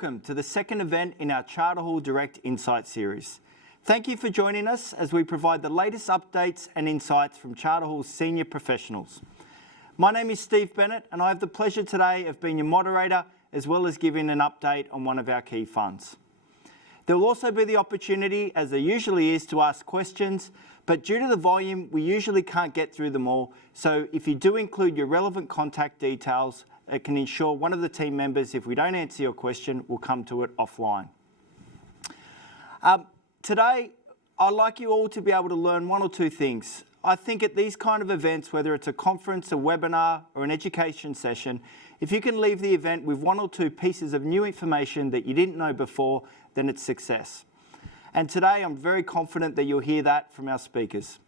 welcome to the second event in our Charter Hall Direct Insight series. Thank you for joining us as we provide the latest updates and insights from Charter Hall's senior professionals. My name is Steve Bennett and I have the pleasure today of being your moderator as well as giving an update on one of our key funds. There will also be the opportunity, as there usually is, to ask questions, but due to the volume, we usually can't get through them all. So if you do include your relevant contact details, it can ensure one of the team members, if we don't answer your question, will come to it offline. Today, I'd like you all to be able to learn one or two things. I think at these kind of events, whether it's a conference, a webinar, or an education session, if you can leave the event with one or two pieces of new information that you didn't know before, then it's success. And today, I'm very confident that you'll hear that from our speakers.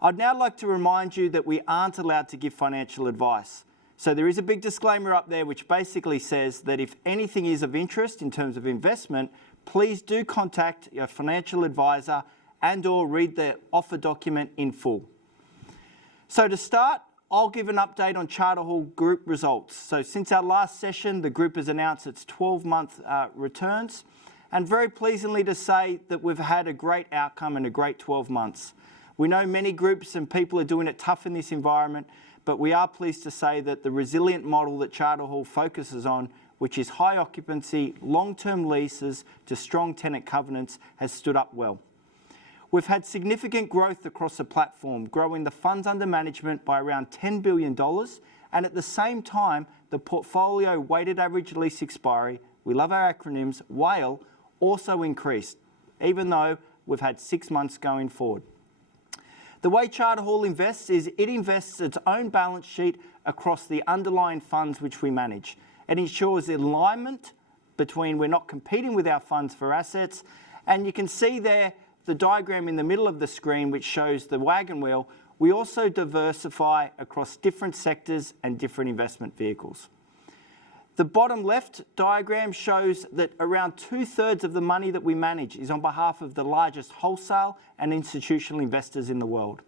I'd now like to remind you that we aren't allowed to give financial advice. So there is a big disclaimer up there which basically says that if anything is of interest in terms of investment, please do contact your financial advisor and/or read the offer document in full. So to start, I'll give an update on Charter Hall Group results. So since our last session, the group has announced its 12-month returns, and very pleasingly to say that we've had a great outcome and a great 12 months. We know many groups and people are doing it tough in this environment, but we are pleased to say that the resilient model that Charter Hall focuses on, which is high occupancy, long-term leases to strong tenant covenants, has stood up well. We've had significant growth across the platform, growing the funds under management by around $10 billion, and at the same time, the portfolio weighted average lease expiry, we love our acronyms, WALE, also increased, even though we've had 6 months going forward. The way Charter Hall invests is it invests its own balance sheet across the underlying funds which we manage. It ensures alignment between we're not competing with our funds for assets, and you can see there the diagram in the middle of the screen which shows the wagon wheel. We also diversify across different sectors and different investment vehicles. The bottom left diagram shows that around 2/3 of the money that we manage is on behalf of the largest wholesale and institutional investors in the world.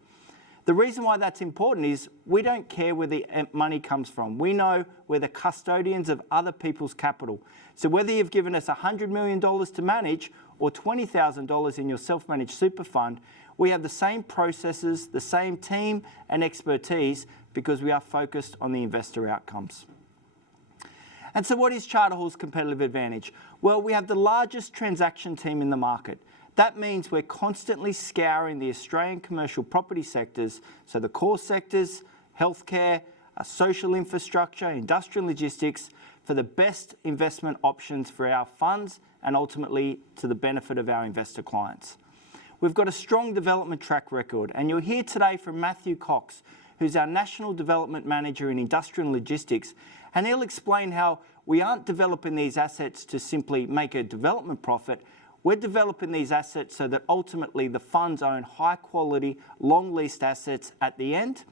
The reason why that's important is we don't care where the money comes from. We know we're the custodians of other people's capital. So whether you've given us $100 million to manage or $20,000 in your self-managed super fund, we have the same processes, the same team and expertise because we are focused on the investor outcomes. And so what is Charter Hall's competitive advantage? Well, we have the largest transaction team in the market. That means we're constantly scouring the Australian commercial property sectors, so the core sectors, healthcare, social infrastructure, industrial logistics, for the best investment options for our funds and ultimately to the benefit of our investor clients. We've got a strong development track record, and you'll hear today from Matthew Cox, who's our National Development Manager in Industrial Logistics, and he'll explain how we aren't developing these assets to simply make a development profit. We're developing these assets so that ultimately the funds own high quality, long leased assets at the end.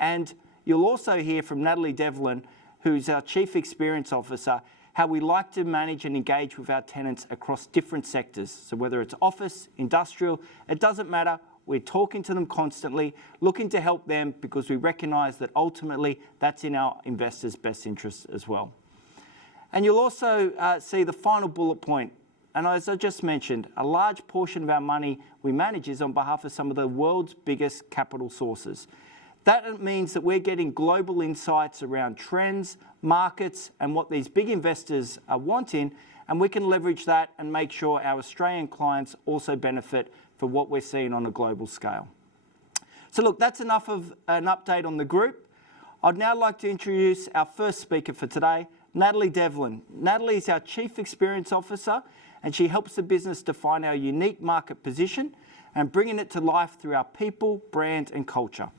And you'll also hear from Natalie Devlin, who's our Chief Experience Officer, how we like to manage and engage with our tenants across different sectors. So whether it's office, industrial, it doesn't matter. We're talking to them constantly, looking to help them because we recognise that ultimately that's in our investors' best interests as well. And you'll also see the final bullet point. And as I just mentioned, a large portion of our money we manage is on behalf of some of the world's biggest capital sources. That means that we're getting global insights around trends, markets, and what these big investors are wanting, and we can leverage that and make sure our Australian clients also benefit for what we're seeing on a global scale. So look, that's enough of an update on the group. I'd now like to introduce our first speaker for today, Natalie Devlin. Natalie is our Chief Experience Officer, and she helps the business define our unique market position and bringing it to life through our people, brand, and culture.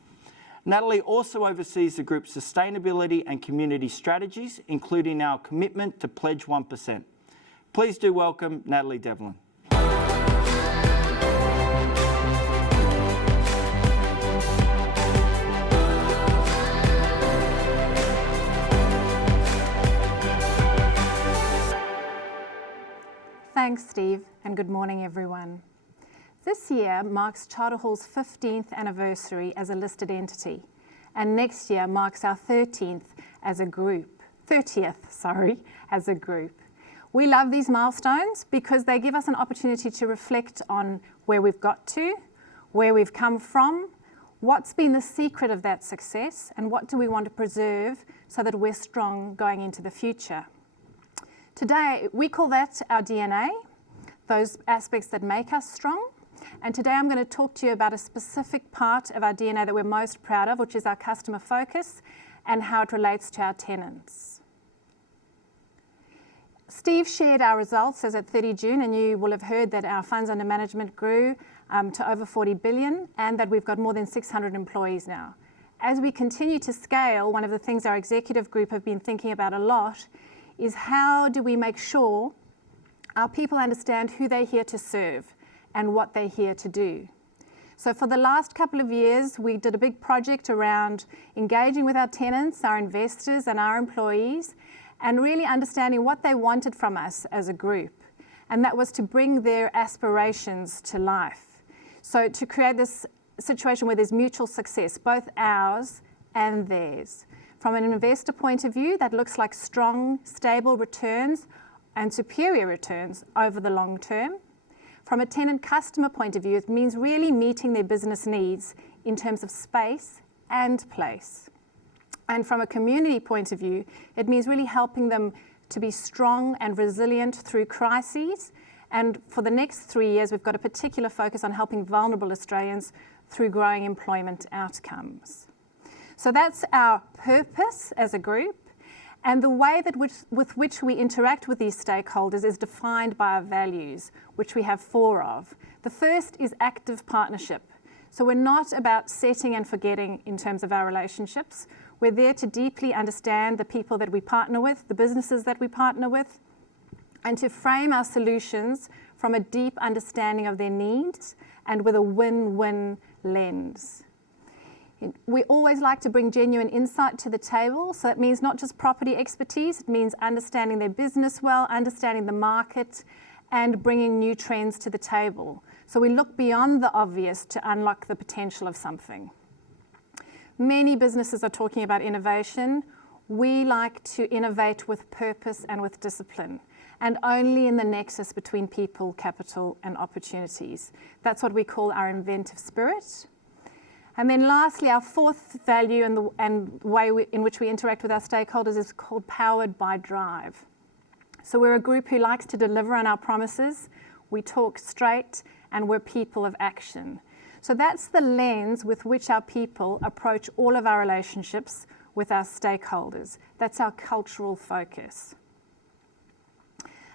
Natalie also oversees the group's sustainability and community strategies, including our commitment to Pledge 1%. Please do welcome Natalie Devlin. Thanks, Steve, and good morning, everyone. This year marks Charter Hall's 15th anniversary as a listed entity, and next year marks our 30th as a group. We love these milestones because they give us an opportunity to reflect on where we've got to, where we've come from, what's been the secret of that success, and what do we want to preserve so that we're strong going into the future. Today, we call that our DNA, those aspects that make us strong. And today I'm going to talk to you about a specific part of our DNA that we're most proud of, which is our customer focus and how it relates to our tenants. Steve shared our results as at 30 June, and you will have heard that our funds under management grew to over 40 billion and that we've got more than 600 employees now. As we continue to scale, one of the things our executive group have been thinking about a lot is how do we make sure our people understand who they're here to serve and what they're here to do. So for the last couple of years, we did a big project around engaging with our tenants, our investors and our employees, and really understanding what they wanted from us as a group. And that was to bring their aspirations to life. So to create this situation where there's mutual success, both ours and theirs. From an investor point of view, that looks like strong, stable returns and superior returns over the long term. From a tenant customer point of view, it means really meeting their business needs in terms of space and place. And from a community point of view, it means really helping them to be strong and resilient through crises. And for the next 3 years, we've got a particular focus on helping vulnerable Australians through growing employment outcomes. So that's our purpose as a group. And the way that with which we interact with these stakeholders is defined by our values, which we have 4 of. The first is active partnership. So we're not about setting and forgetting in terms of our relationships. We're there to deeply understand the people that we partner with, the businesses that we partner with, and to frame our solutions from a deep understanding of their needs and with a win-win lens. We always like to bring genuine insight to the table. So that means not just property expertise, it means understanding their business well, understanding the market, and bringing new trends to the table. So we look beyond the obvious to unlock the potential of something. Many businesses are talking about innovation. We like to innovate with purpose and with discipline, and only in the nexus between people, capital, and opportunities. That's what we call our inventive spirit. And then lastly, our 4th value and the way in which we interact with our stakeholders is called powered by drive. So we're a group who likes to deliver on our promises. We talk straight, and we're people of action. So that's the lens with which our people approach all of our relationships with our stakeholders. That's our cultural focus.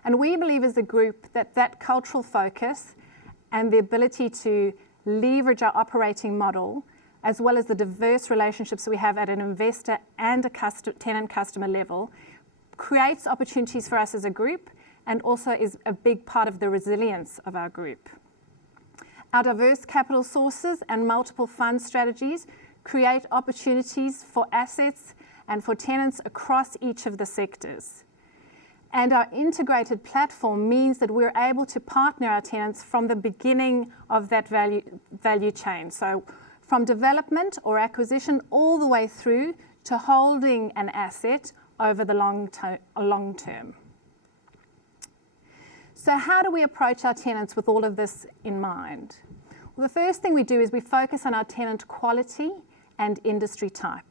And we believe as a group that that cultural focus and the ability to leverage our operating model, as well as the diverse relationships we have at an investor and a tenant customer level, creates opportunities for us as a group and also is a big part of the resilience of our group. Our diverse capital sources and multiple fund strategies create opportunities for assets and for tenants across each of the sectors. And our integrated platform means that we're able to partner our tenants from the beginning of that value chain. So from development or acquisition all the way through to holding an asset over the long term. So how do we approach our tenants with all of this in mind? Well, the first thing we do is we focus on our tenant quality and industry type.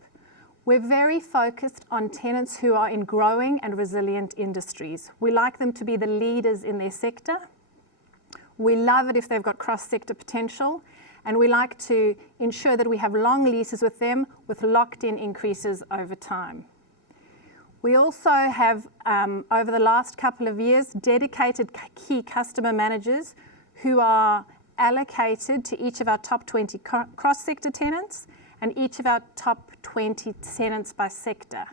We're very focused on tenants who are in growing and resilient industries. We like them to be the leaders in their sector. We love it if they've got cross-sector potential, and we like to ensure that we have long leases with them with locked-in increases over time. We also have, over the last couple of years, dedicated key customer managers who are allocated to each of our top 20 cross-sector tenants and each of our top 20 tenants by sector.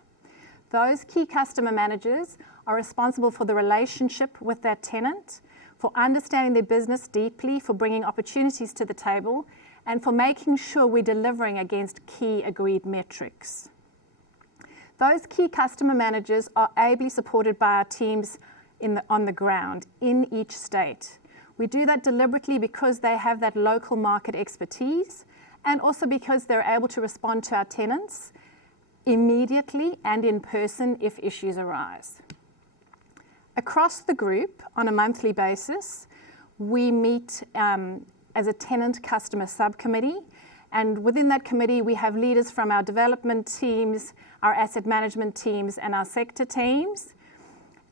Those key customer managers are responsible for the relationship with that tenant, for understanding their business deeply, for bringing opportunities to the table, and for making sure we're delivering against key agreed metrics. Those key customer managers are ably supported by our teams on the ground in each state. We do that deliberately because they have that local market expertise and also because they're able to respond to our tenants immediately and in person if issues arise. across the group on a monthly basis, we meet as a tenant customer subcommittee. And within that committee, we have leaders from our development teams, our asset management teams, and our sector teams.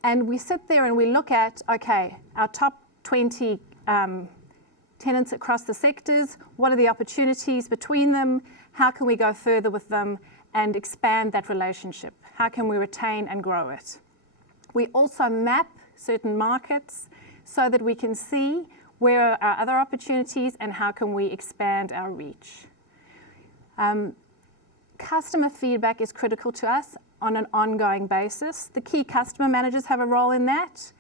And we sit there and we look at, okay, our top 20 tenants across the sectors, what are the opportunities between them, how can we go further with them and expand that relationship? How can we retain and grow it? We also map certain markets so that we can see where are our other opportunities and how can we expand our reach. Customer feedback is critical to us on an ongoing basis. The key customer managers have a role in that,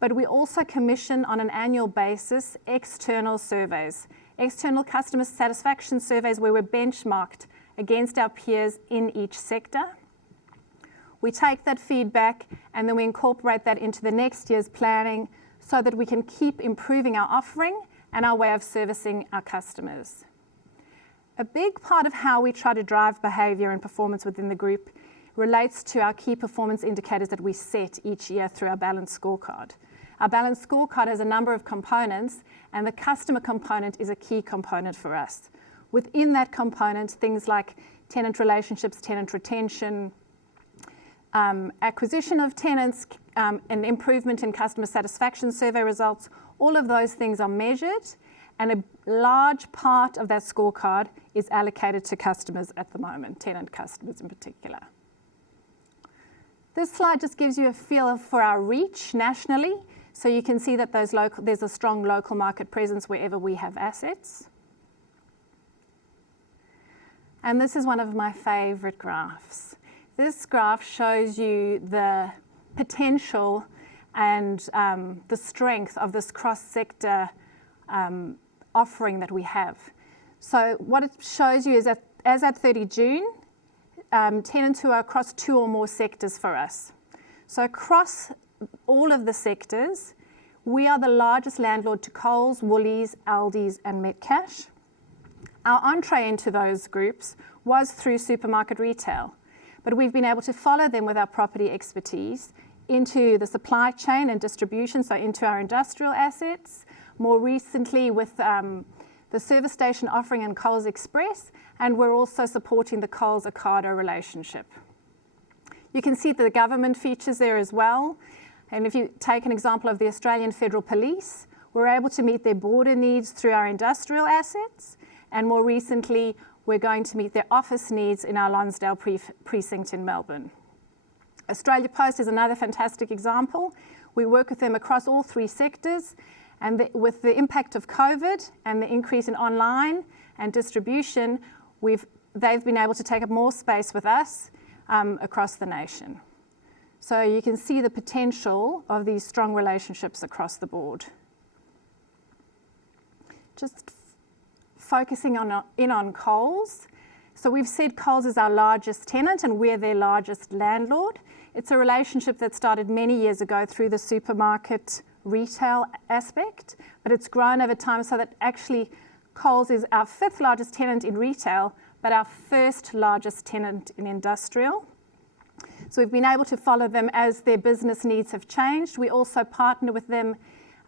but we also commission on an annual basis external surveys, external customer satisfaction surveys where we're benchmarked against our peers in each sector. We take that feedback and then we incorporate that into the next year's planning so that we can keep improving our offering and our way of servicing our customers. A big part of how we try to drive behaviour and performance within the group relates to our key performance indicators that we set each year through our balanced scorecard. Our balanced scorecard has a number of components, and the customer component is a key component for us. Within that component, things like tenant relationships, tenant retention, acquisition of tenants, and improvement in customer satisfaction survey results, all of those things are measured, and a large part of that scorecard is allocated to customers at the moment, tenant customers in particular. This slide just gives you a feel for our reach nationally, so you can see that there's a strong local market presence wherever we have assets. And this is one of my favourite graphs. This graph shows you the potential and the strength of this cross-sector offering that we have. So what it shows you is that as at 30 June, tenants who are across 2 or more sectors for us. So across all of the sectors, we are the largest landlord to Coles, Woolies, Aldi's and Metcash. Our entree into those groups was through supermarket retail, but we've been able to follow them with our property expertise into the supply chain and distribution, so into our industrial assets, more recently with the service station offering in Coles Express, and we're also supporting the Coles Ocado relationship. You can see the government features there as well. And if you take an example of the Australian Federal Police, we're able to meet their border needs through our industrial assets. And more recently, we're going to meet their office needs in our Lonsdale precinct in Melbourne. Australia Post is another fantastic example. We work with them across all 3 sectors. And with the impact of COVID and the increase in online and distribution, they've been able to take up more space with us across the nation. So you can see the potential of these strong relationships across the board. Just focusing on Coles. So we've said Coles is our largest tenant and we're their largest landlord. It's a relationship that started many years ago through the supermarket retail aspect, but it's grown over time so that actually Coles is our 5th largest tenant in retail, but our 1st largest tenant in industrial. So we've been able to follow them as their business needs have changed. We also partner with them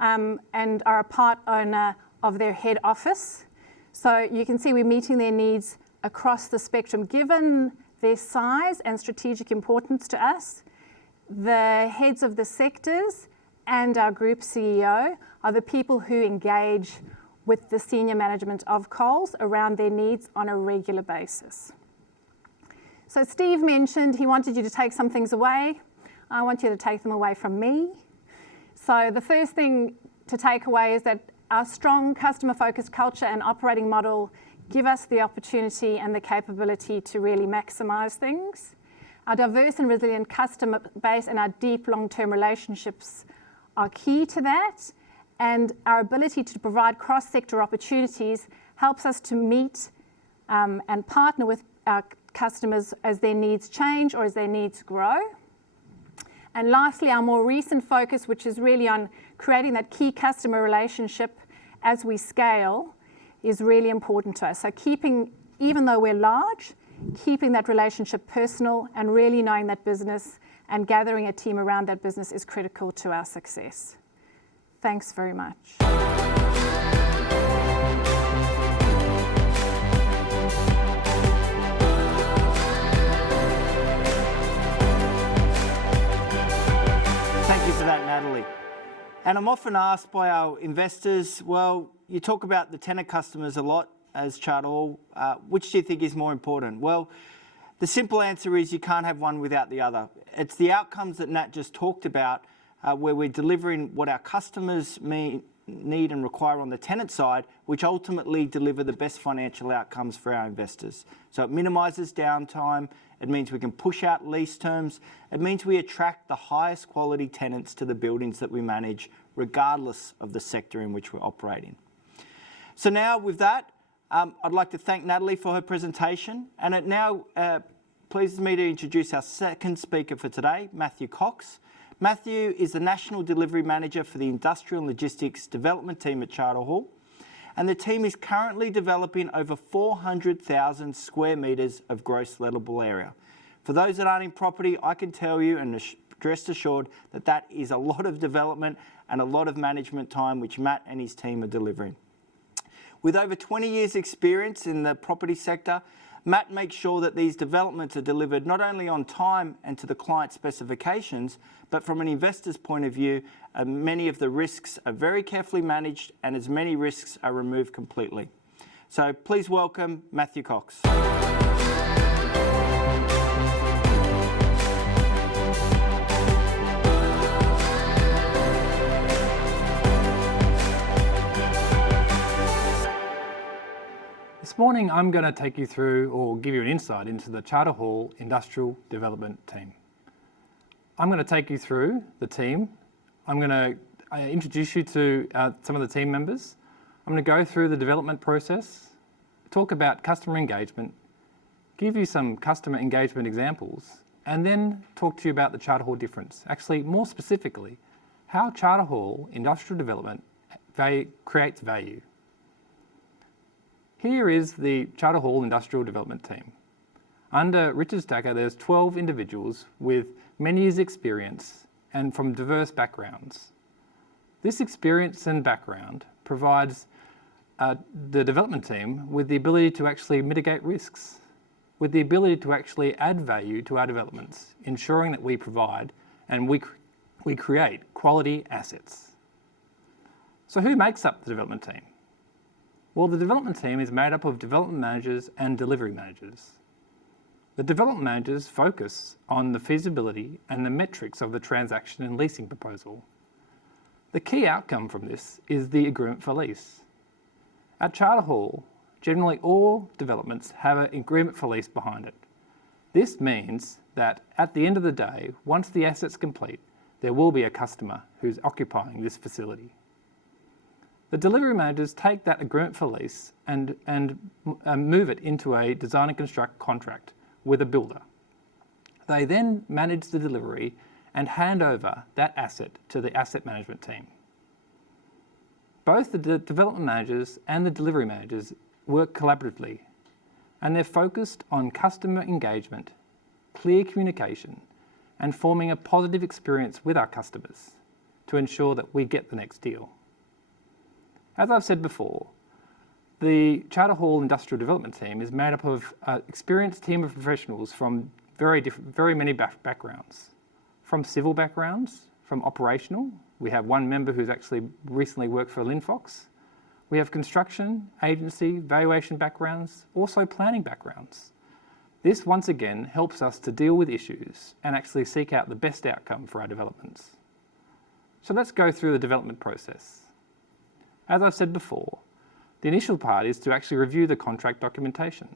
and are a part owner of their head office. So you can see we're meeting their needs across the spectrum. Given their size and strategic importance to us, the heads of the sectors and our group CEO are the people who engage with the senior management of Coles around their needs on a regular basis. So Steve mentioned he wanted you to take some things away. I want you to take them away from me. So the first thing to take away is that our strong customer-focused culture and operating model give us the opportunity and the capability to really maximise things. Our diverse and resilient customer base and our deep long-term relationships are key to that, and our ability to provide cross-sector opportunities helps us to meet and partner with our customers as their needs change or as their needs grow. And lastly, our more recent focus, which is really on creating that key customer relationship as we scale, is really important to us. So even though we're large, keeping that relationship personal and really knowing that business and gathering a team around that business is critical to our success. Thanks very much. Thank you for that, Natalie. And I'm often asked by our investors, well, you talk about the tenant customers a lot as Charter Hall. Which do you think is more important? Well, the simple answer is you can't have one without the other. It's the outcomes that Nat just talked about, where we're delivering what our customers need and require on the tenant side, which ultimately deliver the best financial outcomes for our investors. So it minimises downtime. It means we can push out lease terms. It means we attract the highest quality tenants to the buildings that we manage, regardless of the sector in which we're operating. So now with that, I'd like to thank Natalie for her presentation. And it now pleases me to introduce our second speaker for today, Matthew Cox. Matthew is the National Delivery Manager for the Industrial and Logistics Development Team at Charter Hall. And the team is currently developing over 400,000 square metres of gross lettable area. For those that aren't in property, I can tell you and rest assured that that is a lot of development and a lot of management time which Matt and his team are delivering. With over 20 years experience in the property sector, Matt makes sure that these developments are delivered not only on time and to the client specifications, but from an investor's point of view, many of the risks are very carefully managed and as many risks are removed completely. So please welcome Matthew Cox. This morning I'm going to take you through or give you an insight into the Charter Hall Industrial Development Team. I'm going to take you through the team. I'm going to introduce you to some of the team members. I'm going to go through the development process, talk about customer engagement, give you some customer engagement examples, and then talk to you about the Charter Hall difference. Actually, more specifically, how Charter Hall Industrial Development creates value. Here is the Charter Hall Industrial Development Team. Under Richard Stacker, there's 12 individuals with many years' experience and from diverse backgrounds. This experience and background provides the development team with the ability to actually mitigate risks, with the ability to actually add value to our developments, ensuring that we provide and we create quality assets. So who makes up the development team? Well, the development team is made up of development managers and delivery managers. The development managers focus on the feasibility and the metrics of the transaction and leasing proposal. The key outcome from this is the agreement for lease. At Charter Hall, generally all developments have an agreement for lease behind it. This means that at the end of the day, once the asset's complete, there will be a customer who's occupying this facility. The delivery managers take that agreement for lease and move it into a design and construct contract with a builder. They then manage the delivery and hand over that asset to the asset management team. Both the development managers and the delivery managers work collaboratively, and they're focused on customer engagement, clear communication, and forming a positive experience with our customers to ensure that we get the next deal. As I've said before, the Charter Hall Industrial Development Team is made up of an experienced team of professionals from very many backgrounds. From civil backgrounds, from operational. We have one member who's actually recently worked for Linfox. We have construction, agency, valuation backgrounds, also planning backgrounds. This once again helps us to deal with issues and actually seek out the best outcome for our developments. So let's go through the development process. As I've said before, the initial part is to actually review the contract documentation.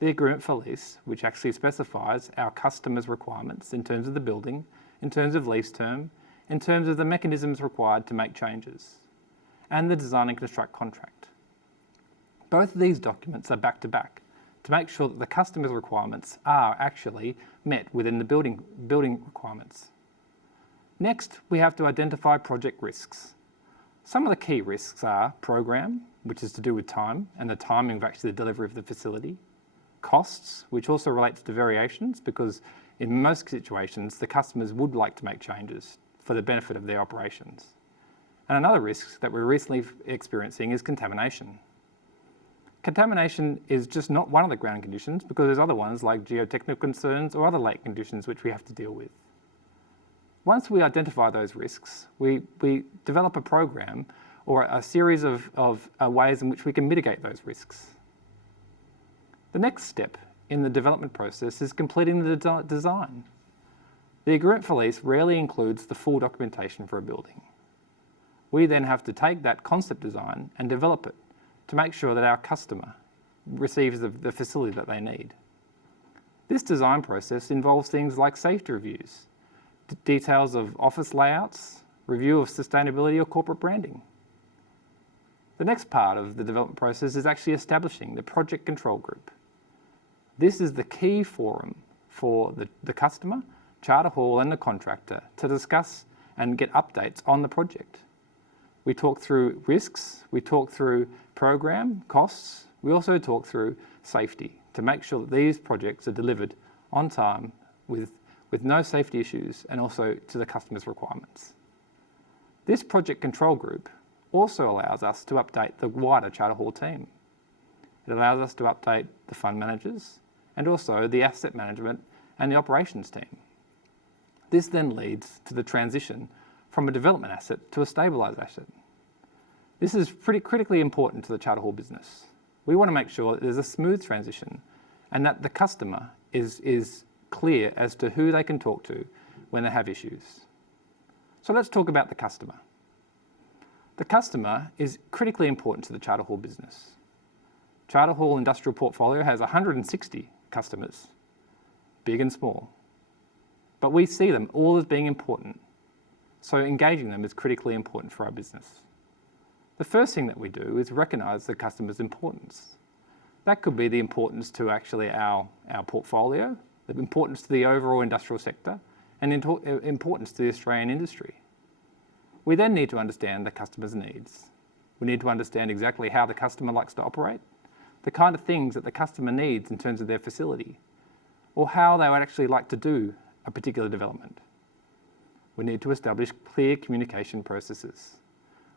The agreement for lease, which actually specifies our customers' requirements in terms of the building, in terms of lease term, in terms of the mechanisms required to make changes, and the design and construct contract. Both of these documents are back to back to make sure that the customer's requirements are actually met within the building requirements. Next, we have to identify project risks. Some of the key risks are program, which is to do with time and the timing of actually the delivery of the facility. costs, which also relates to variations, because in most situations, the customers would like to make changes for the benefit of their operations. And another risk that we're recently experiencing is contamination. Contamination is just not one of the ground conditions, because there's other ones like geotechnical concerns or other lake conditions which we have to deal with. Once we identify those risks, we develop a program or a series of ways in which we can mitigate those risks. The next step in the development process is completing the design. The agreement for lease rarely includes the full documentation for a building. We then have to take that concept design and develop it to make sure that our customer receives the facility that they need. This design process involves things like safety reviews, details of office layouts, review of sustainability or corporate branding. The next part of the development process is actually establishing the project control group. This is the key forum for the customer, Charter Hall and the contractor to discuss and get updates on the project. We talk through risks, we talk through program costs, we also talk through safety to make sure that these projects are delivered on time with no safety issues and also to the customer's requirements. This project control group also allows us to update the wider Charter Hall team. It allows us to update the fund managers and also the asset management and the operations team. This then leads to the transition from a development asset to a stabilised asset. This is pretty critically important to the Charter Hall business. We want to make sure that there's a smooth transition and that the customer is clear as to who they can talk to when they have issues. So let's talk about the customer. The customer is critically important to the Charter Hall business. Charter Hall Industrial Portfolio has 160 customers, big and small. But we see them all as being important. So engaging them is critically important for our business. The first thing that we do is recognise the customer's importance. That could be the importance to actually our portfolio, the importance to the overall industrial sector, and importance to the Australian industry. We then need to understand the customer's needs. We need to understand exactly how the customer likes to operate, the kind of things that the customer needs in terms of their facility, or how they would actually like to do a particular development. We need to establish clear communication processes.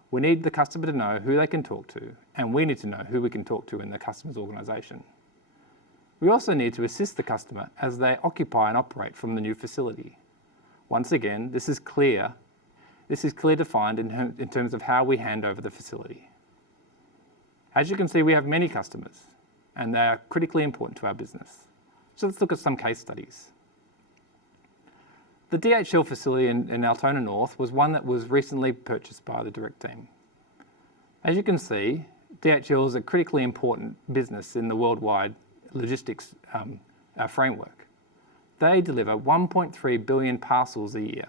We need the customer to know who they can talk to, and we need to know who we can talk to in the customer's organisation. We also need to assist the customer as they occupy and operate from the new facility. Once again, this is clear defined in terms of how we hand over the facility. As you can see, we have many customers, and they are critically important to our business. So let's look at some case studies. The DHL facility in Altona North was one that was recently purchased by the Direct team. As you can see, DHL is a critically important business in the worldwide logistics framework. They deliver 1.3 billion parcels a year.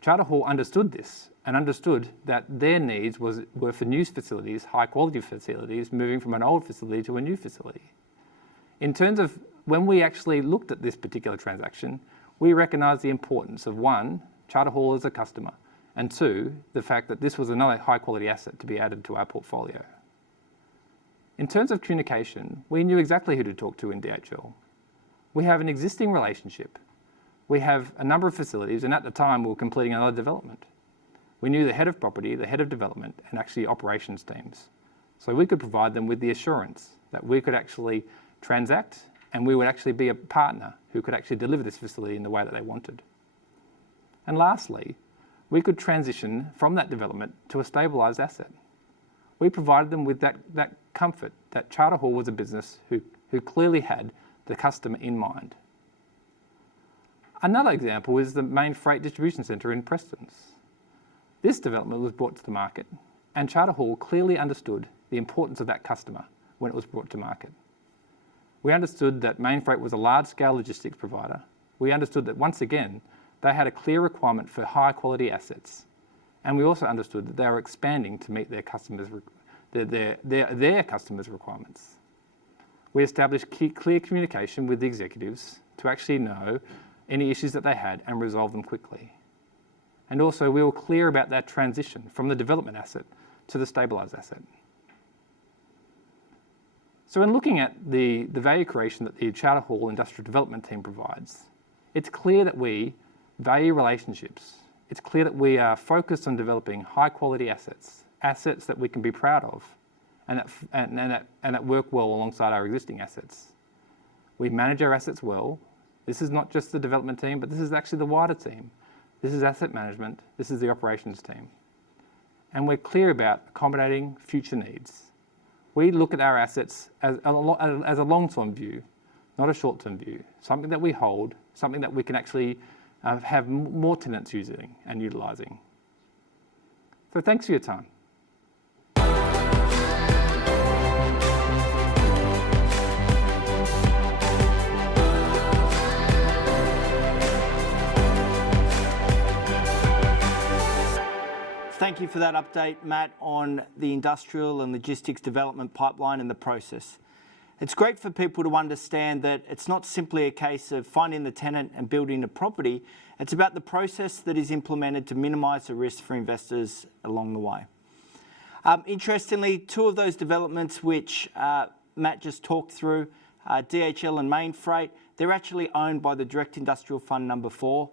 Charter Hall understood this and understood that their needs were for new facilities, high quality facilities, moving from an old facility to a new facility. In terms of when we actually looked at this particular transaction, we recognised the importance of one, Charter Hall as a customer, and two, the fact that this was another high quality asset to be added to our portfolio. In terms of communication, we knew exactly who to talk to in DHL. We have an existing relationship. We have a number of facilities, and at the time we were completing another development. We knew the head of property, the head of development, and actually operations teams. So we could provide them with the assurance that we could actually transact and we would actually be a partner who could actually deliver this facility in the way that they wanted. And lastly, we could transition from that development to a stabilised asset. We provided them with that comfort that Charter Hall was a business who clearly had the customer in mind. Another example is the main freight distribution centre in Prestons. This development was brought to the market, and Charter Hall clearly understood the importance of that customer when it was brought to market. We understood that Mainfreight was a large-scale logistics provider. We understood that, once again, they had a clear requirement for high-quality assets. And we also understood that they were expanding to meet their customers' requirements. We established clear communication with the executives to actually know any issues that they had and resolve them quickly. And also, we were clear about that transition from the development asset to the stabilised asset. So when looking at the value creation that the Charter Hall Industrial Development team provides, it's clear that we value relationships. It's clear that we are focused on developing high quality assets that we can be proud of and that work well alongside our existing assets. We manage our assets well. This is not just the development team, but this is actually the wider team. This is asset management. This is the operations team. And we're clear about accommodating future needs. We look at our assets as a long-term view, not a short-term view, something that we hold, something that we can actually have more tenants using and utilising. So thanks for your time. Thank you for that update, Matt, on the industrial and logistics development pipeline and the process. It's great for people to understand that it's not simply a case of finding the tenant and building a property. It's about the process that is implemented to minimise the risk for investors along the way. Interestingly, two of those developments which Matt just talked through, DHL and Mainfreight, they're actually owned by the Direct Industrial Fund number 4.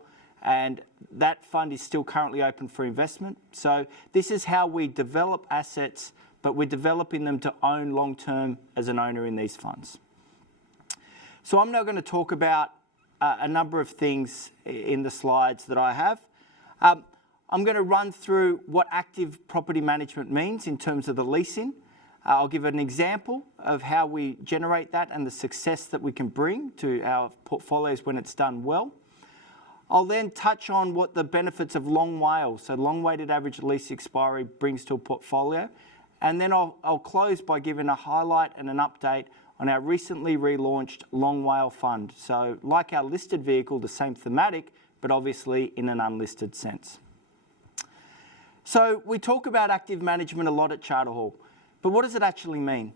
And that fund is still currently open for investment. So this is how we develop assets, but we're developing them to own long-term as an owner in these funds. So I'm now going to talk about a number of things in the slides that I have. I'm going to run through what active property management means in terms of the leasing. I'll give an example of how we generate that and the success that we can bring to our portfolios when it's done well. I'll then touch on what the benefits of long WALE, so long weighted average lease expiry, brings to a portfolio. And then I'll close by giving a highlight and an update on our recently relaunched Long WALE fund. So like our listed vehicle, the same thematic, but obviously in an unlisted sense. So we talk about active management a lot at Charter Hall, but what does it actually mean?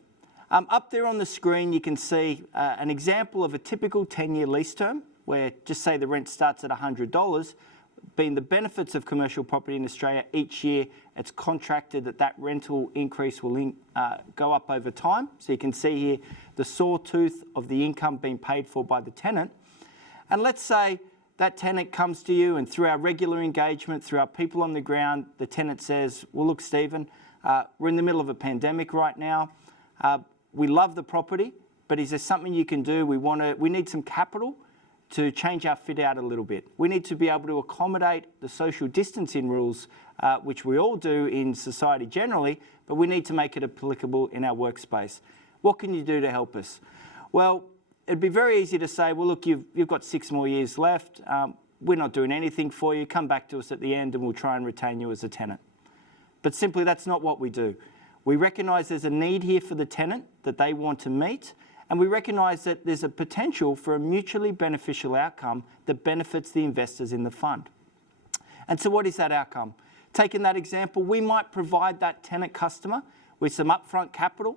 Up there on the screen, you can see an example of a typical 10-year lease term, where just say the rent starts at $100, being the benefits of commercial property in Australia each year, it's contracted that rental increase will go up over time. So you can see here the sawtooth of the income being paid for by the tenant. And let's say that tenant comes to you and through our regular engagement, through our people on the ground, the tenant says, well, look, Stephen, we're in the middle of a pandemic right now. We love the property, but is there something you can do? We need some capital to change our fit out a little bit. We need to be able to accommodate the social distancing rules, which we all do in society generally, but we need to make it applicable in our workspace. What can you do to help us? Well, it'd be very easy to say, well, look, you've got 6 more years left. We're not doing anything for you. Come back to us at the end and we'll try and retain you as a tenant. But simply, that's not what we do. We recognise there's a need here for the tenant that they want to meet, and we recognise that there's a potential for a mutually beneficial outcome that benefits the investors in the fund. And so what is that outcome? Taking that example, we might provide that tenant customer with some upfront capital.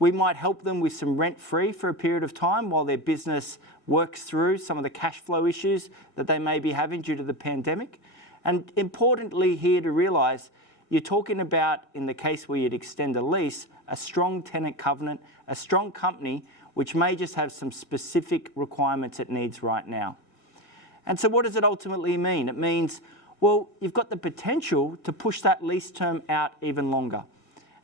We might help them with some rent-free for a period of time while their business works through some of the cash flow issues that they may be having due to the pandemic. And importantly here to realise, you're talking about, in the case where you'd extend a lease, a strong tenant covenant, a strong company which may just have some specific requirements it needs right now. And so what does it ultimately mean? It means, well, you've got the potential to push that lease term out even longer.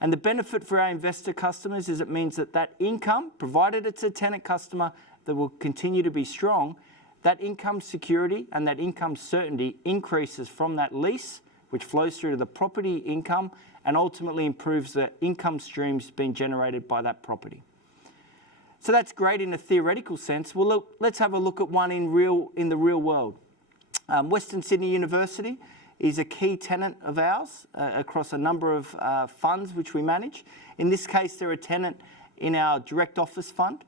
And the benefit for our investor customers is it means that that income, provided it's a tenant customer that will continue to be strong, that income security and that income certainty increases from that lease, which flows through to the property income and ultimately improves the income streams being generated by that property. So that's great in a theoretical sense. Well, look, let's have a look at one in the real world. Western Sydney University is a key tenant of ours across a number of funds which we manage. In this case, they're a tenant in our direct office fund.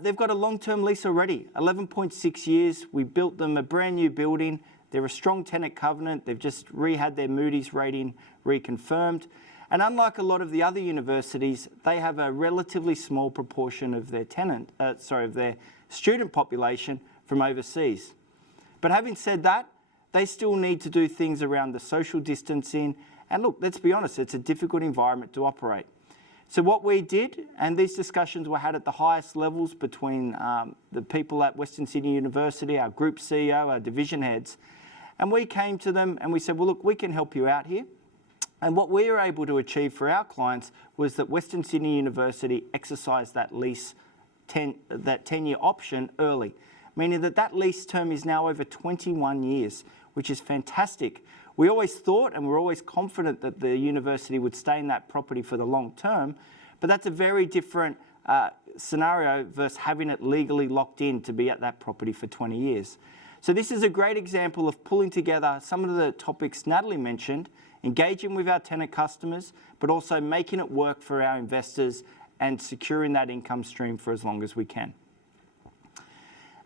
They've got a long-term lease already, 11.6 years. We built them a brand new building. They're a strong tenant covenant. They've just had their Moody's rating reconfirmed. And unlike a lot of the other universities, they have a relatively small proportion of their their student population from overseas. But having said that, they still need to do things around the social distancing. And look, let's be honest, it's a difficult environment to operate. So what we did, and these discussions were had at the highest levels between the people at Western Sydney University, our group CEO, our division heads, and we came to them and we said, well, look, we can help you out here. And what we were able to achieve for our clients was that Western Sydney University exercised that lease, that 10-year option early, meaning that that lease term is now over 21 years, which is fantastic. We always thought and we're always confident that the university would stay in that property for the long term, but that's a very different scenario versus having it legally locked in to be at that property for 20 years. So this is a great example of pulling together some of the topics Natalie mentioned, engaging with our tenant customers, but also making it work for our investors and securing that income stream for as long as we can.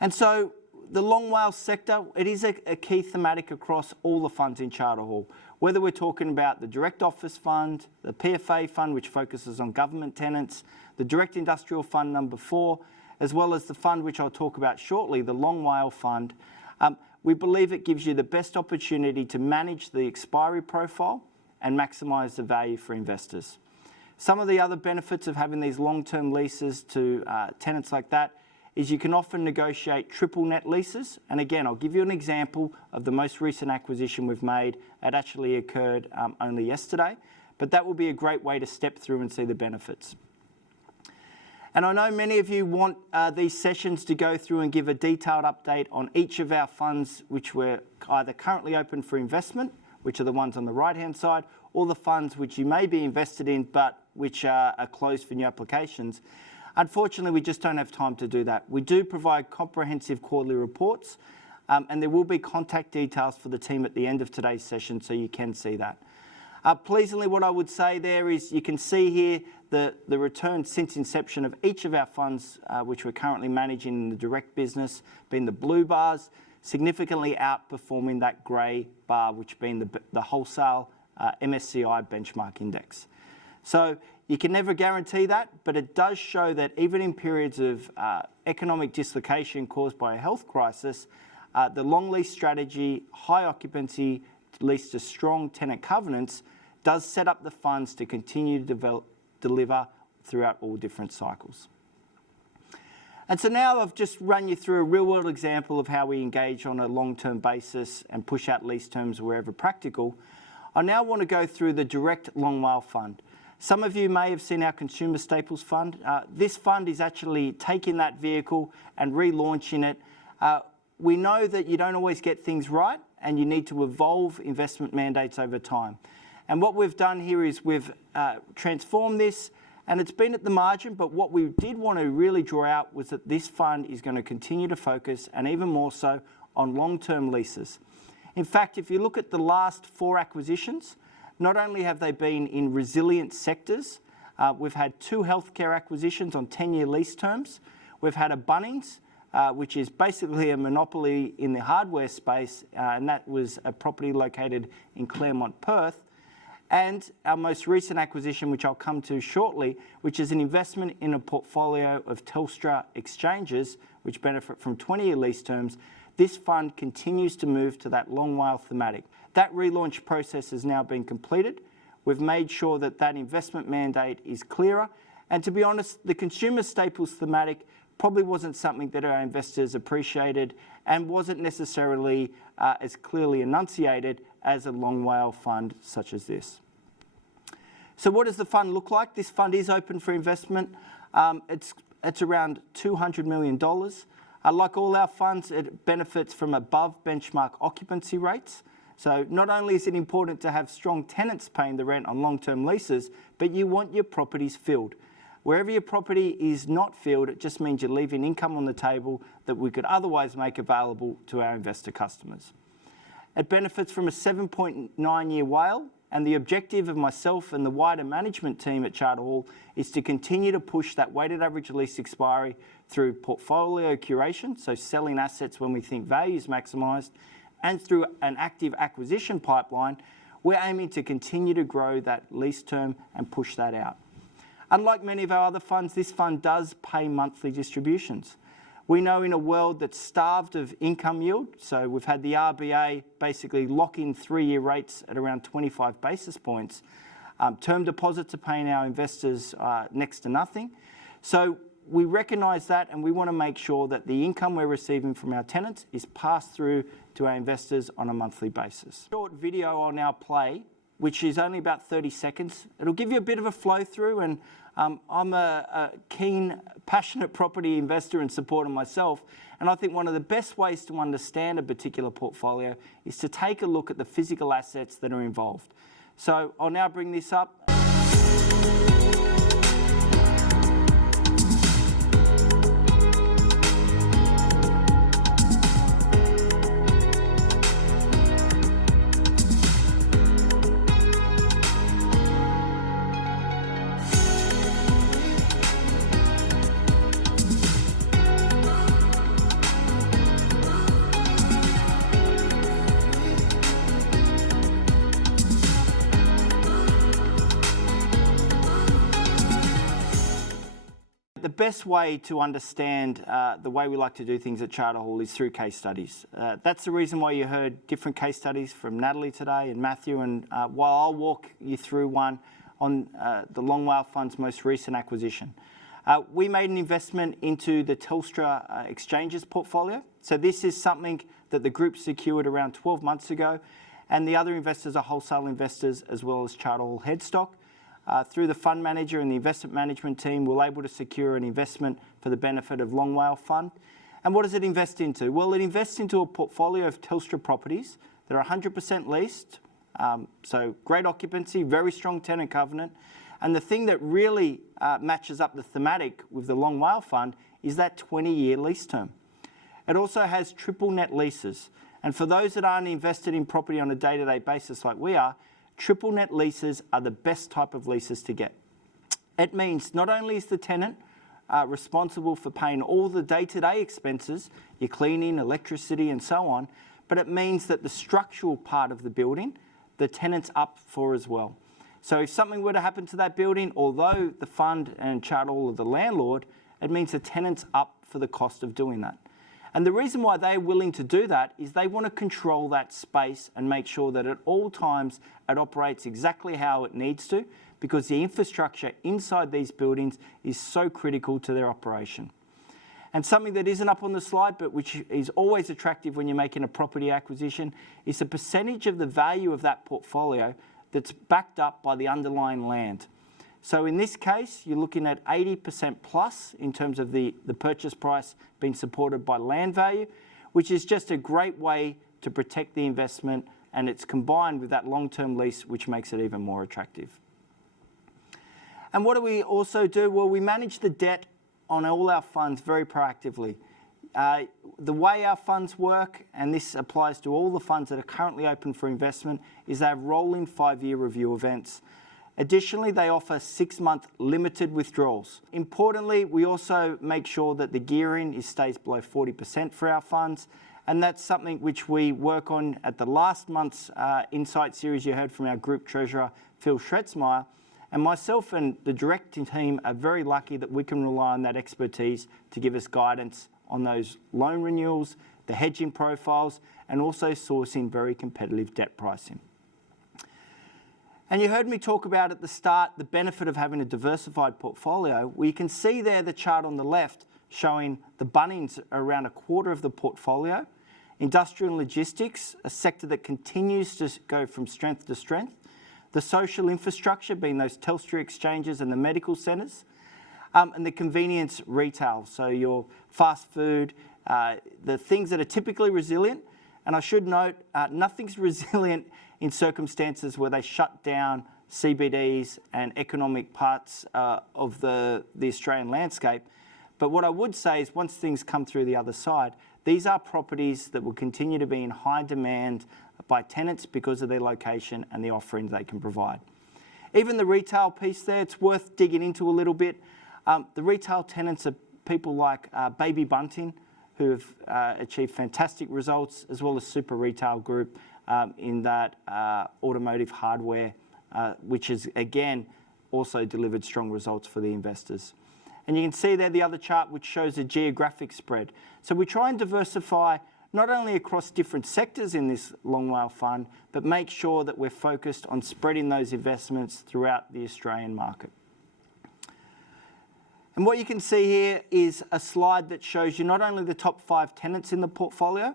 And so the long WALE sector, it is a key thematic across all the funds in Charter Hall. Whether we're talking about the Direct Office Fund, the PFA Fund, which focuses on government tenants, the Direct Industrial Fund number 4, as well as the fund which I'll talk about shortly, the Long WALE Fund, we believe it gives you the best opportunity to manage the expiry profile and maximise the value for investors. Some of the other benefits of having these long-term leases to tenants like that is you can often negotiate triple net leases. And again, I'll give you an example of the most recent acquisition we've made. It actually occurred only yesterday, but that will be a great way to step through and see the benefits. And I know many of you want these sessions to go through and give a detailed update on each of our funds, which were either currently open for investment, which are the ones on the right-hand side, or the funds which you may be invested in, but which are closed for new applications. Unfortunately, we just don't have time to do that. We do provide comprehensive quarterly reports, and there will be contact details for the team at the end of today's session, so you can see that. Pleasingly, what I would say there is you can see here the return since inception of each of our funds, which we're currently managing in the direct business, being the blue bars, significantly outperforming that grey bar, which being the wholesale MSCI benchmark index. So you can never guarantee that, but it does show that even in periods of economic dislocation caused by a health crisis, the long lease strategy, high occupancy, leads to strong tenant covenants, does set up the funds to continue to deliver throughout all different cycles. And so now I've just run you through a real-world example of how we engage on a long-term basis and push out lease terms wherever practical. I now want to go through the Direct Long WALE Fund. Some of you may have seen our Consumer Staples Fund. This fund is actually taking that vehicle and relaunching it. We know that you don't always get things right and you need to evolve investment mandates over time. And what we've done here is we've transformed this, and it's been at the margin, but what we did want to really draw out was that this fund is going to continue to focus, and even more so, on long-term leases. In fact, if you look at the last 4 acquisitions, not only have they been in resilient sectors, we've had 2 healthcare acquisitions on 10-year lease terms. We've had a Bunnings, which is basically a monopoly in the hardware space, and that was a property located in Claremont, Perth. And our most recent acquisition, which I'll come to shortly, which is an investment in a portfolio of Telstra exchanges, which benefit from 20-year lease terms. This fund continues to move to that long WALE thematic. That relaunch process has now been completed. We've made sure that that investment mandate is clearer. And to be honest, the consumer staples thematic probably wasn't something that our investors appreciated and wasn't necessarily as clearly enunciated as a long WALE fund such as this. So what does the fund look like? This fund is open for investment. It's around $200 million. Like all our funds, it benefits from above benchmark occupancy rates. So not only is it important to have strong tenants paying the rent on long-term leases, but you want your properties filled. Wherever your property is not filled, it just means you're leaving income on the table that we could otherwise make available to our investor customers. It benefits from a 7.9-year WALE, and the objective of myself and the wider management team at Charter Hall is to continue to push that weighted average lease expiry through portfolio curation, so selling assets when we think value is maximised, and through an active acquisition pipeline. We're aiming to continue to grow that lease term and push that out. Unlike many of our other funds, this fund does pay monthly distributions. We know in a world that's starved of income yield, so we've had the RBA basically lock in 3-year rates at around 25 basis points, Term deposits are paying our investors next to nothing. So we recognise that, and we want to make sure that the income we're receiving from our tenants is passed through to our investors on a monthly basis. Short video I'll now play, which is only about 30 seconds. It'll give you a bit of a flow through, and I'm a keen, passionate property investor and supporter myself, and I think one of the best ways to understand a particular portfolio is to take a look at the physical assets that are involved. So I'll now bring this up. The best way to understand the way we like to do things at Charter Hall is through case studies. That's the reason why you heard different case studies from Natalie today and Matthew, and while I'll walk you through one on the Long WALE Fund's most recent acquisition. We made an investment into the Telstra Exchanges portfolio. So this is something that the group secured around 12 months ago, and the other investors are wholesale investors as well as Charter Hall Headstock. Through the fund manager and the investment management team, we're able to secure an investment for the benefit of Long WALE Fund. And what does it invest into? Well, it invests into a portfolio of Telstra properties that are 100% leased, so great occupancy, very strong tenant covenant. And the thing that really matches up the thematic with the Long WALE Fund is that 20-year lease term. It also has triple net leases. And for those that aren't invested in property on a day-to-day basis like we are, triple net leases are the best type of leases to get. It means not only is the tenant responsible for paying all the day-to-day expenses, your cleaning, electricity and so on, but it means that the structural part of the building, the tenant's up for as well. So if something were to happen to that building, although the fund and Charter Hall are the landlord, it means the tenant's up for the cost of doing that. And the reason why they're willing to do that is they want to control that space and make sure that at all times it operates exactly how it needs to, because the infrastructure inside these buildings is so critical to their operation. And something that isn't up on the slide, but which is always attractive when you're making a property acquisition, is the percentage of the value of that portfolio that's backed up by the underlying land. So in this case, you're looking at 80% plus in terms of the purchase price being supported by land value, which is just a great way to protect the investment, and it's combined with that long-term lease, which makes it even more attractive. And what do we also do? Well, we manage the debt on all our funds very proactively. The way our funds work, and this applies to all the funds that are currently open for investment, is they have rolling 5-year review events. Additionally, they offer 6-month limited withdrawals. Importantly, we also make sure that the gearing stays below 40% for our funds, and that's something which we work on at the last month's Insight series you heard from our group treasurer, Phil Schretzmeyer, and myself and the directing team are very lucky that we can rely on that expertise to give us guidance on those loan renewals, the hedging profiles, and also sourcing very competitive debt pricing. And you heard me talk about at the start the benefit of having a diversified portfolio. Well, you can see there the chart on the left showing the Bunnings are around a quarter of the portfolio. Industrial and logistics, a sector that continues to go from strength to strength. The social infrastructure, being those Telstra exchanges and the medical centres. And the convenience retail, so your fast food, the things that are typically resilient. And I should note, nothing's resilient in circumstances where they shut down CBDs and economic parts of the Australian landscape. But what I would say is once things come through the other side, these are properties that will continue to be in high demand by tenants because of their location and the offerings they can provide. Even the retail piece there, it's worth digging into a little bit. The retail tenants are people like Baby Bunting, who have achieved fantastic results, as well as Super Retail Group in that automotive hardware, which has, again, also delivered strong results for the investors. And you can see there the other chart, which shows a geographic spread. So we try and diversify not only across different sectors in this long WALE fund, but make sure that we're focused on spreading those investments throughout the Australian market. And what you can see here is a slide that shows you not only the top 5 tenants in the portfolio,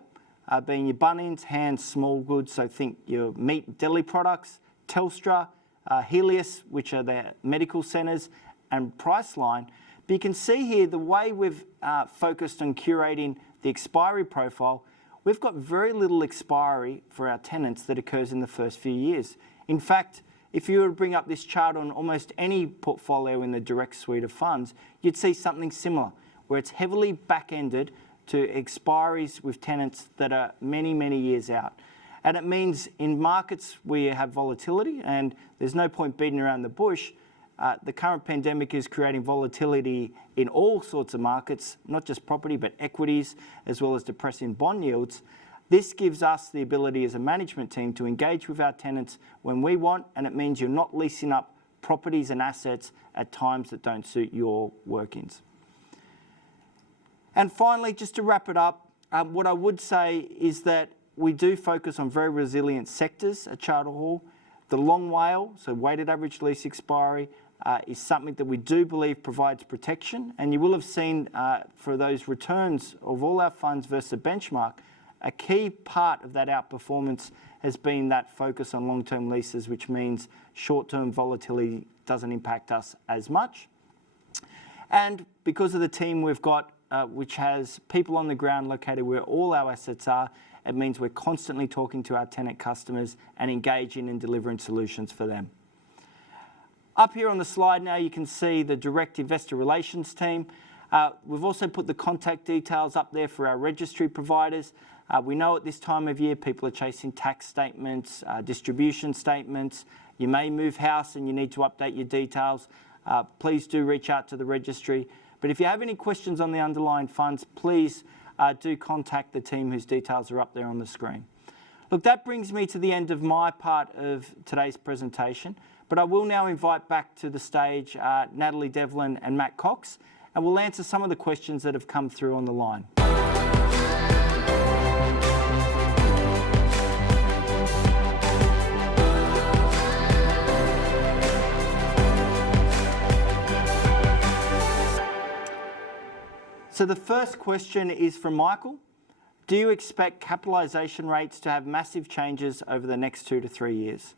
being your Bunnings, Hands, Small Goods, so think your meat, deli products, Telstra, Healius, which are their medical centres, and Priceline. But you can see here the way we've focused on curating the expiry profile, we've got very little expiry for our tenants that occurs in the first few years. In fact, if you were to bring up this chart on almost any portfolio in the direct suite of funds, you'd see something similar, where it's heavily back-ended to expiries with tenants that are many, many years out. And it means in markets where you have volatility, and there's no point beating around the bush, the current pandemic is creating volatility in all sorts of markets, not just property, but equities, as well as depressing bond yields. This gives us the ability as a management team to engage with our tenants when we want, and it means you're not leasing up properties and assets at times that don't suit your workings. And finally, just to wrap it up, what I would say is that we do focus on very resilient sectors at Charter Hall. The long WALE, so weighted average lease expiry, is something that we do believe provides protection. And you will have seen for those returns of all our funds versus the benchmark, a key part of that outperformance has been that focus on long-term leases, which means short-term volatility doesn't impact us as much. And because of the team we've got, which has people on the ground located where all our assets are, it means we're constantly talking to our tenant customers and engaging in delivering solutions for them. Up here on the slide now, you can see the direct investor relations team. We've also put the contact details up there for our registry providers. We know at this time of year, people are chasing tax statements, distribution statements. You may move house and you need to update your details. Please do reach out to the registry. But if you have any questions on the underlying funds, please do contact the team whose details are up there on the screen. Look, that brings me to the end of my part of today's presentation, but I will now invite back to the stage Natalie Devlin and Matt Cox, and we'll answer some of the questions that have come through on the line. So the first question is from Michael. Do you expect capitalisation rates to have massive changes over the next 2 to 3 years?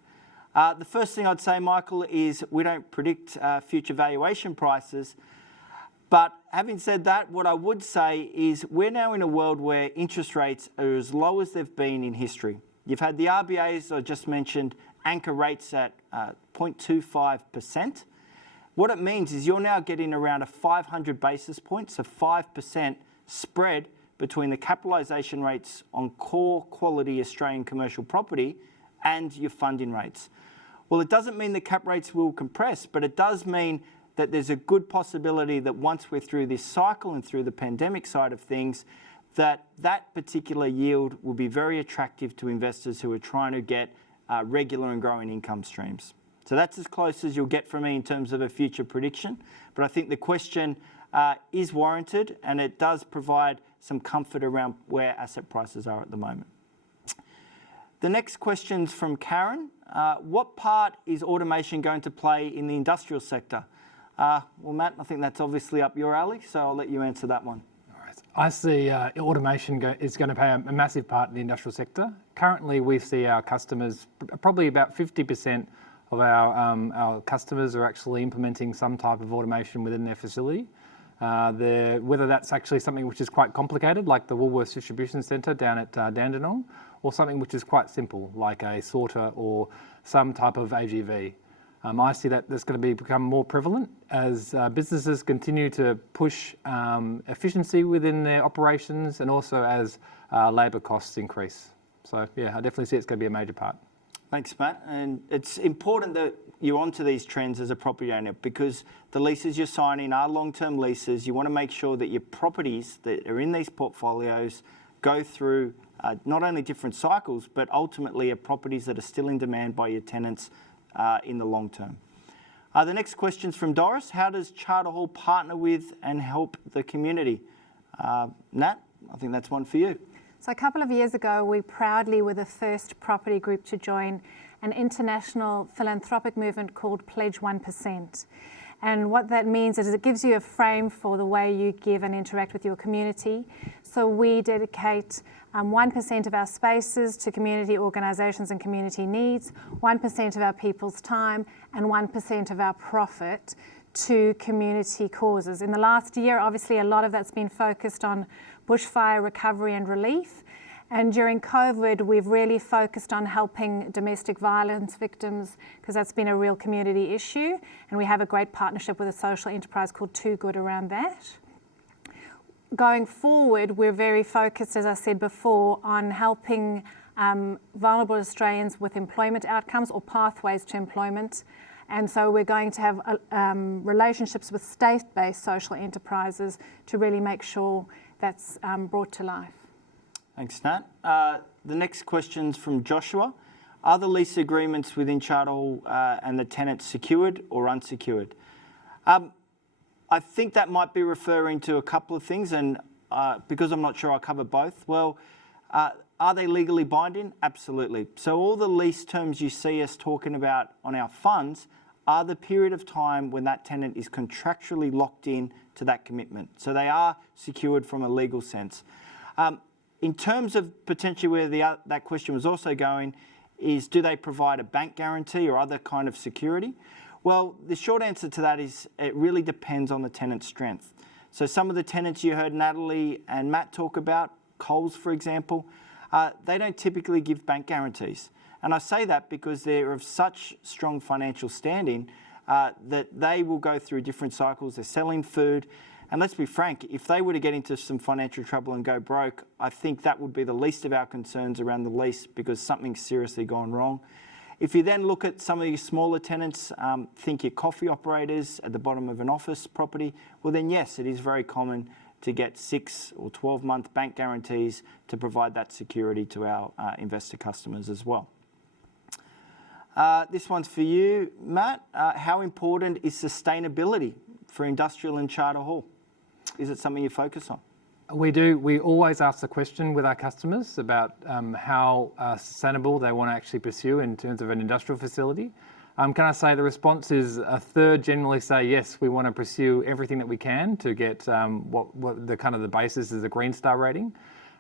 The first thing I'd say, Michael, is we don't predict future valuation prices. But having said that, what I would say is we're now in a world where interest rates are as low as they've been in history. You've had the RBA, as I just mentioned, anchor rates at 0.25%. What it means is you're now getting around a 500 basis points, so 5% spread between the capitalisation rates on core quality Australian commercial property and your funding rates. Well, it doesn't mean the cap rates will compress, but it does mean that there's a good possibility that once we're through this cycle and through the pandemic side of things, that particular yield will be very attractive to investors who are trying to get regular and growing income streams. So that's as close as you'll get from me in terms of a future prediction. But I think the question is warranted, and it does provide some comfort around where asset prices are at the moment. The next question's from Karen. What part is automation going to play in the industrial sector? Well, Matt, I think that's obviously up your alley, so I'll let you answer that one. All right. I see automation is going to play a massive part in the industrial sector. Currently, we see our customers, probably about 50% of our customers are actually implementing some type of automation within their facility. Whether that's actually something which is quite complicated, like the Woolworths Distribution Centre down at Dandenong, or something which is quite simple, like a sorter or some type of AGV. I see that that's going to become more prevalent as businesses continue to push efficiency within their operations, and also as labour costs increase. So yeah, I definitely see it's going to be a major part. Thanks, Matt. And it's important that you're onto these trends as a property owner, because the leases you're signing are long-term leases. You want to make sure that your properties that are in these portfolios go through not only different cycles, but ultimately are properties that are still in demand by your tenants in the long term. The next question's from Doris. How does Charter Hall partner with and help the community? Nat, I think that's one for you. So a couple of years ago, we proudly were the first property group to join an international philanthropic movement called Pledge 1%. And what that means is it gives you a frame for the way you give and interact with your community. So we dedicate 1% of our spaces to community organisations and community needs, 1% of our people's time, and 1% of our profit to community causes. In the last year, obviously, a lot of that's been focused on bushfire recovery and relief. And during COVID, we've really focused on helping domestic violence victims because that's been a real community issue. And we have a great partnership with a social enterprise called Too Good around that. Going forward, we're very focused, as I said before, on helping vulnerable Australians with employment outcomes or pathways to employment. And so we're going to have relationships with state-based social enterprises to really make sure that's brought to life. Thanks, Nat. The next question's from Joshua. Are the lease agreements within Charter Hall and the tenants secured or unsecured? I think that might be referring to a couple of things, and because I'm not sure, I'll cover both. Well, are they legally binding? Absolutely. So all the lease terms you see us talking about on our funds are the period of time when that tenant is contractually locked in to that commitment. So they are secured from a legal sense. In terms of potentially where that question was also going is, do they provide a bank guarantee or other kind of security? Well, the short answer to that is it really depends on the tenant's strength. So some of the tenants you heard Natalie and Matt talk about, Coles, for example, they don't typically give bank guarantees. And I say that because they're of such strong financial standing that they will go through different cycles. They're selling food. And let's be frank, if they were to get into some financial trouble and go broke, I think that would be the least of our concerns around the lease because something's seriously gone wrong. If you then look at some of these smaller tenants, think your coffee operators at the bottom of an office property, well then yes, it is very common to get 6 or 12-month bank guarantees to provide that security to our investor customers as well. This one's for you, Matt. How important is sustainability for industrial and Charter Hall? Is it something you focus on? We do. We always ask the question with our customers about how sustainable they want to actually pursue in terms of an industrial facility. Can I say the response is a third generally say yes, we want to pursue everything that we can to get what the kind of the basis is a Green Star rating.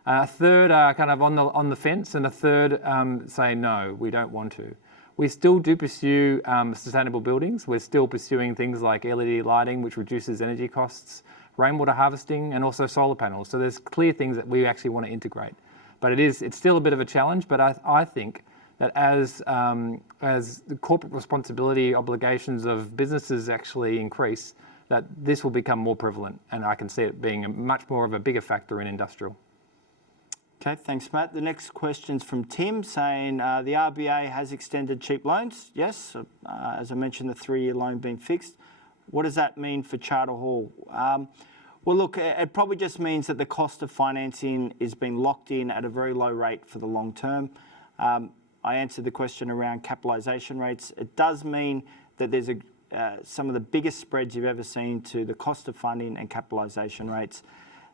A third are kind of on the fence, and a third say no, we don't want to. We still do pursue sustainable buildings. We're still pursuing things like LED lighting, which reduces energy costs, rainwater harvesting, and also solar panels. So there's clear things that we actually want to integrate. But it's still a bit of a challenge, but I think that as the corporate responsibility obligations of businesses actually increase, that this will become more prevalent, and I can see it being much more of a bigger factor in industrial. Okay, thanks, Matt. The next question's from Tim saying the RBA has extended cheap loans. Yes, as I mentioned, the 3-year loan being fixed. What does that mean for Charter Hall? Well, look, it probably just means that the cost of financing is being locked in at a very low rate for the long term. I answered the question around capitalisation rates. It does mean that there's some of the biggest spreads you've ever seen to the cost of funding and capitalisation rates.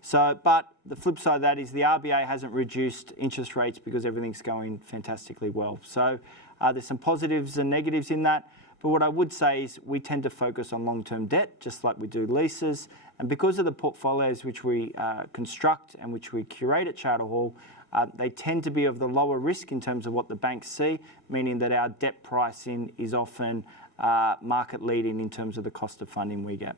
So, but the flip side of that is the RBA hasn't reduced interest rates because everything's going fantastically well. So there's some positives and negatives in that. But what I would say is we tend to focus on long-term debt, just like we do leases. And because of the portfolios which we construct and which we curate at Charter Hall, they tend to be of the lower risk in terms of what the banks see, meaning that our debt pricing is often market leading in terms of the cost of funding we get.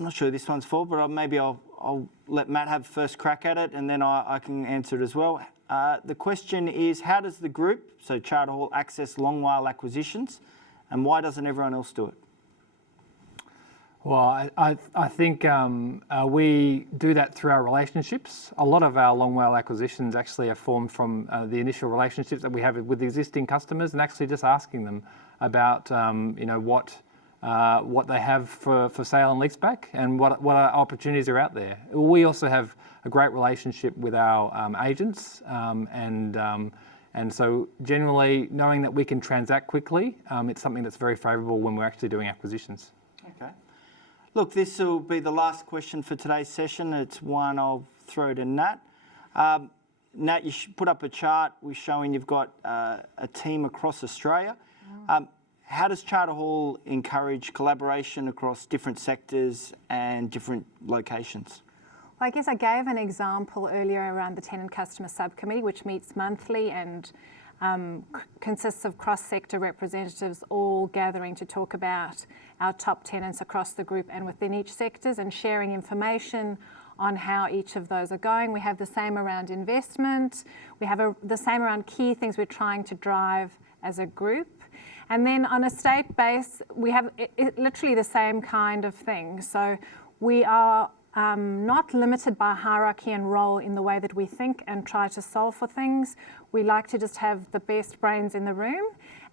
I'm not sure who this one's for, but maybe I'll let Matt have first crack at it and then I can answer it as well. The question is, how does the group, so Charter Hall, access long WALE acquisitions, and why doesn't everyone else do it? Well, I think we do that through our relationships. A lot of our long WALE acquisitions actually are formed from the initial relationships that we have with existing customers, and actually just asking them about what they have for sale and leaseback and what opportunities are out there. We also have a great relationship with our agents and so generally knowing that we can transact quickly, it's something that's very favourable when we're actually doing acquisitions. Okay. Look, this will be the last question for today's session. It's one I'll throw to Nat. Nat, you put up a chart. We're showing you've got a team across Australia. How does Charter Hall encourage collaboration across different sectors and different locations? Well, I guess I gave an example earlier around the Tenant Customer Subcommittee, which meets monthly and consists of cross-sector representatives all gathering to talk about our top tenants across the group and within each sectors and sharing information on how each of those are going. We have the same around investment. We have the same around key things we're trying to drive as a group. And then on a state base, we have literally the same kind of thing. So we are not limited by hierarchy and role in the way that we think and try to solve for things. We like to just have the best brains in the room,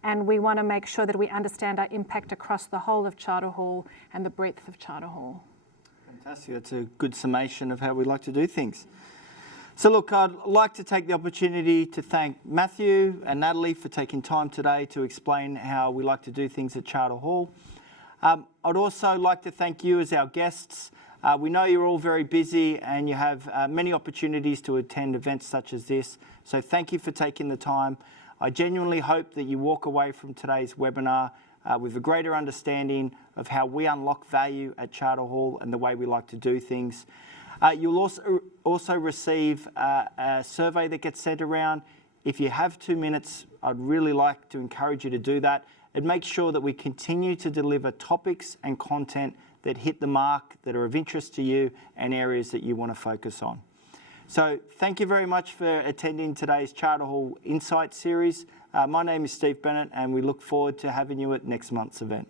and we want to make sure that we understand our impact across the whole of Charter Hall and the breadth of Charter Hall. Fantastic. That's a good summation of how we like to do things. So look, I'd like to take the opportunity to thank Matthew and Natalie for taking time today to explain how we like to do things at Charter Hall. I'd also like to thank you as our guests. We know you're all very busy and you have many opportunities to attend events such as this. So thank you for taking the time. I genuinely hope that you walk away from today's webinar with a greater understanding of how we unlock value at Charter Hall and the way we like to do things. You'll also receive a survey that gets sent around. If you have 2 minutes, I'd really like to encourage you to do that. It makes sure that we continue to deliver topics and content that hit the mark, that are of interest to you and areas that you want to focus on. So thank you very much for attending today's Charter Hall Insight series. My name is Steve Bennett and we look forward to having you at next month's event.